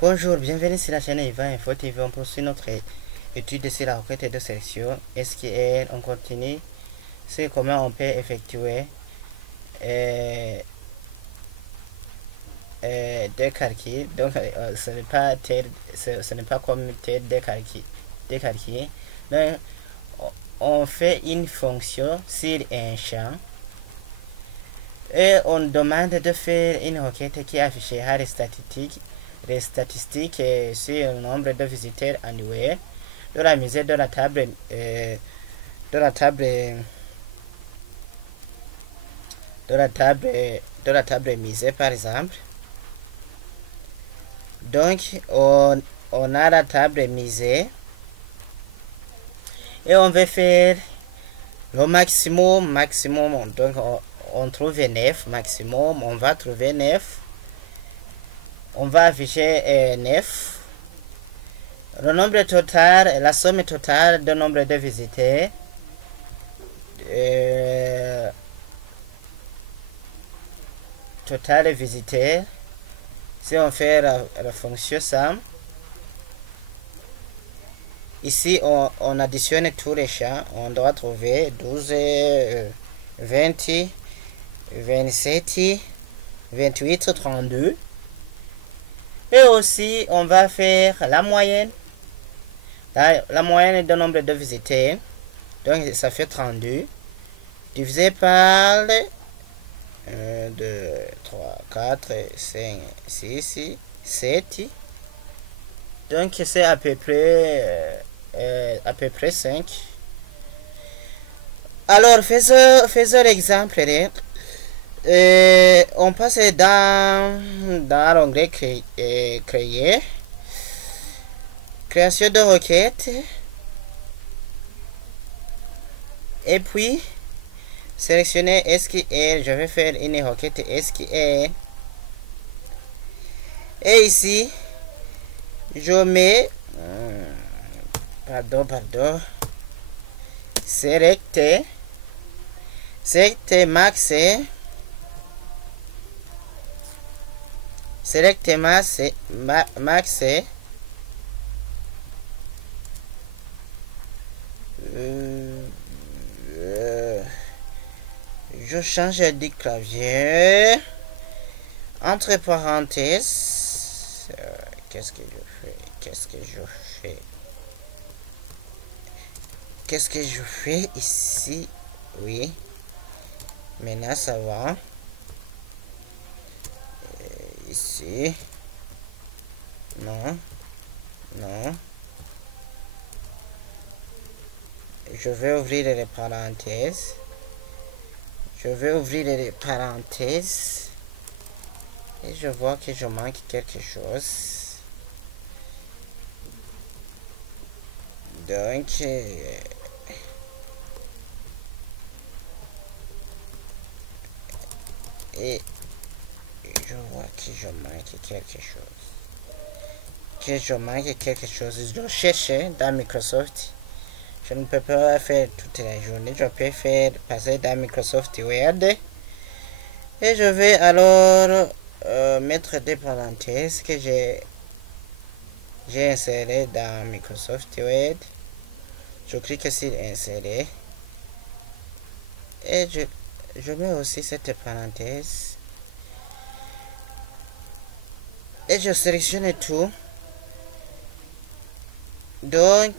Bonjour, bienvenue sur la chaîne Ivan Info TV. On poursuit notre étude sur la requête de sélection SQL. On continue sur comment on peut effectuer des calculs. Donc ce n'est pas comme des calculs. Donc on fait une fonction sur un champ et on demande de faire une requête qui affichera les statistiques sur le nombre de visiteurs annuels de la musée de la table musée par exemple. Donc on a la table musée et on veut faire le maximum. Donc on trouve 9 maximum, on va trouver 9. On va afficher 9. Le nombre total, la somme totale du nombre de visiteurs. Total visiteurs. Si on fait la fonction somme, ici on additionne tous les champs. On doit trouver 12, 20, 27, 28, 32. Et aussi, on va faire la moyenne. La moyenne du nombre de visiteurs. Donc, ça fait 32. Divisé par 1, 2, 3, 4, 5, 6, 7. Donc, c'est à peu près 5. Alors, faisons l'exemple. On passe dans l'onglet créer, création de requête, et puis sélectionner SQL. Je vais faire une requête SQL et ici je mets select max. Select max. Je change de clavier. Entre parenthèses. Qu'est-ce que je fais ici? Oui. Maintenant ça va. Ici, non, je vais ouvrir les parenthèses, et je vois que je manque quelque chose. Donc et je vois que je manque quelque chose. Je cherche dans Microsoft. Je ne peux pas faire toute la journée. Je peux passer dans Microsoft Word. Et je vais alors mettre des parenthèses que j'ai insérées dans Microsoft Word. Je clique sur insérer. Et je mets aussi cette parenthèse. Et je sélectionne tout. Donc,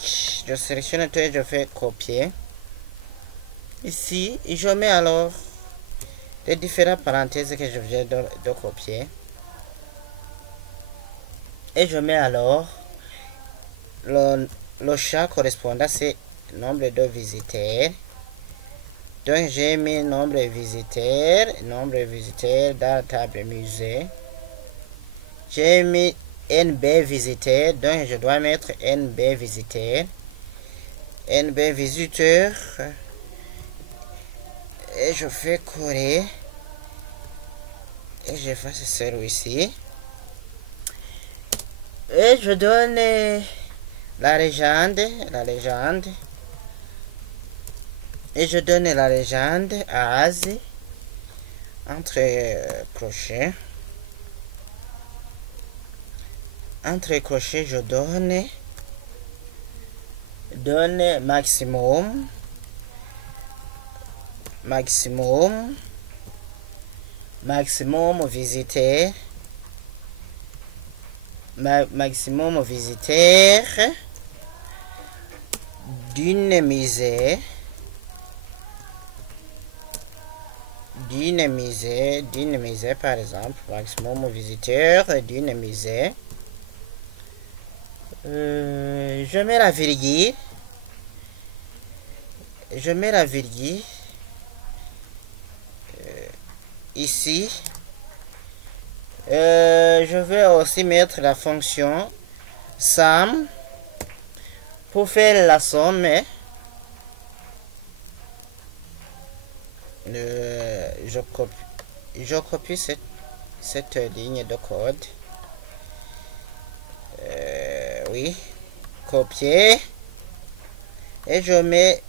je sélectionne tout et je fais copier. Ici, je mets alors les différentes parenthèses que je viens de copier. Et je mets alors le champ correspondant, c'est nombre de visiteurs. Donc, j'ai mis nombre de visiteurs dans la table musée. J'ai mis NB visiteurs, donc je dois mettre NB visiteurs. Et je fais coller. Et je fais celui-ci. Et je donne la légende. Et je donne la légende à Asie entre crochets. entre crochets, je donne maximum visiteur, maximum visiteur d'une misère, par exemple, maximum visiteur d'une misère. Je mets la virgule. Ici. Je vais aussi mettre la fonction sum pour faire la somme. Je copie cette ligne de code. Oui, copier, et je mets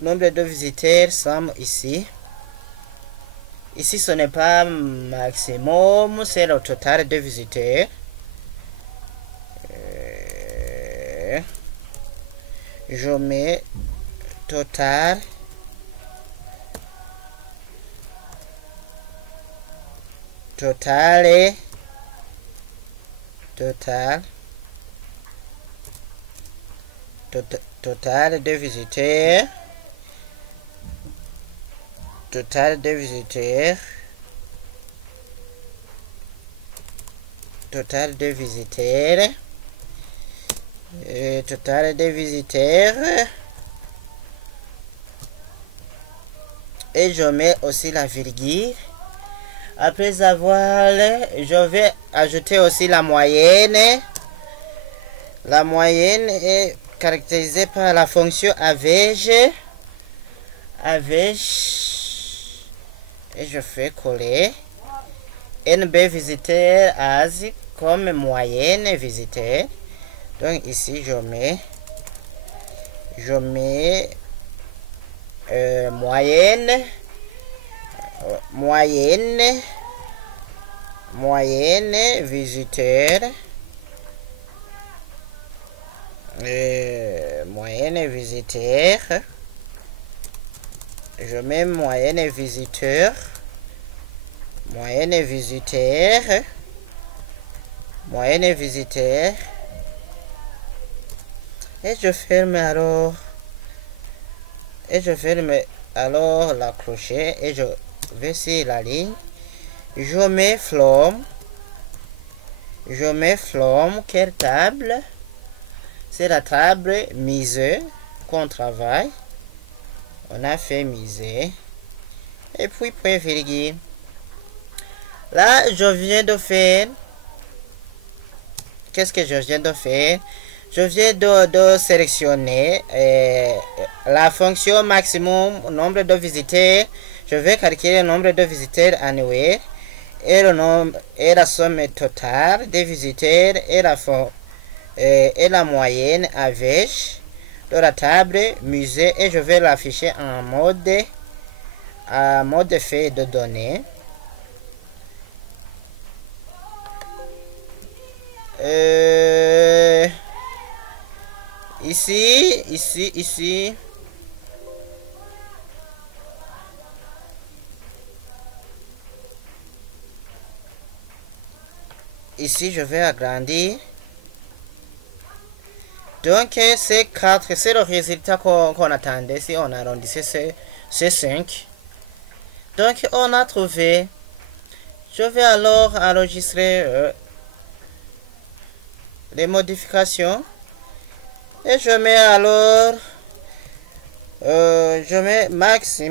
nombre de visiteurs sum ici. Ici ce n'est pas maximum, c'est le total de visiteurs. Je mets total de visiteurs, total de visiteurs, et je mets aussi la virgule. Après avoir, je vais ajouter aussi la moyenne. La moyenne est caractérisée par la fonction average. Et je fais coller NB visiteur as comme moyenne visiteur. Donc ici je mets moyenne visiteur, je mets moyenne visiteur, et je ferme alors la crochet et je vais sur la ligne. Je mets from. Quelle table? C'est la table mise qu'on travaille. On a fait miser. Et puis point virgule. Là, je viens de faire. Qu'est-ce que je viens de faire? Je viens de sélectionner la fonction maximum nombre de visiteurs. Je vais calculer le nombre de visiteurs annuels et le nombre et la somme totale des visiteurs et la moyenne avec de la table musée, et je vais l'afficher en mode feuille de données. Ici. Ici, je vais agrandir. Donc, c'est 4, c'est le résultat qu'on attendait si on arrondissait c'est 5. Donc, on a trouvé. Je vais alors enregistrer les modifications. Et je mets alors, je mets max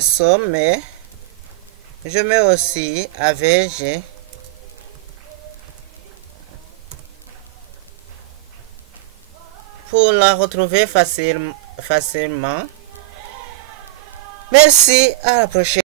somme. Je mets aussi AVG. Pour la retrouver facilement. Merci, à la prochaine.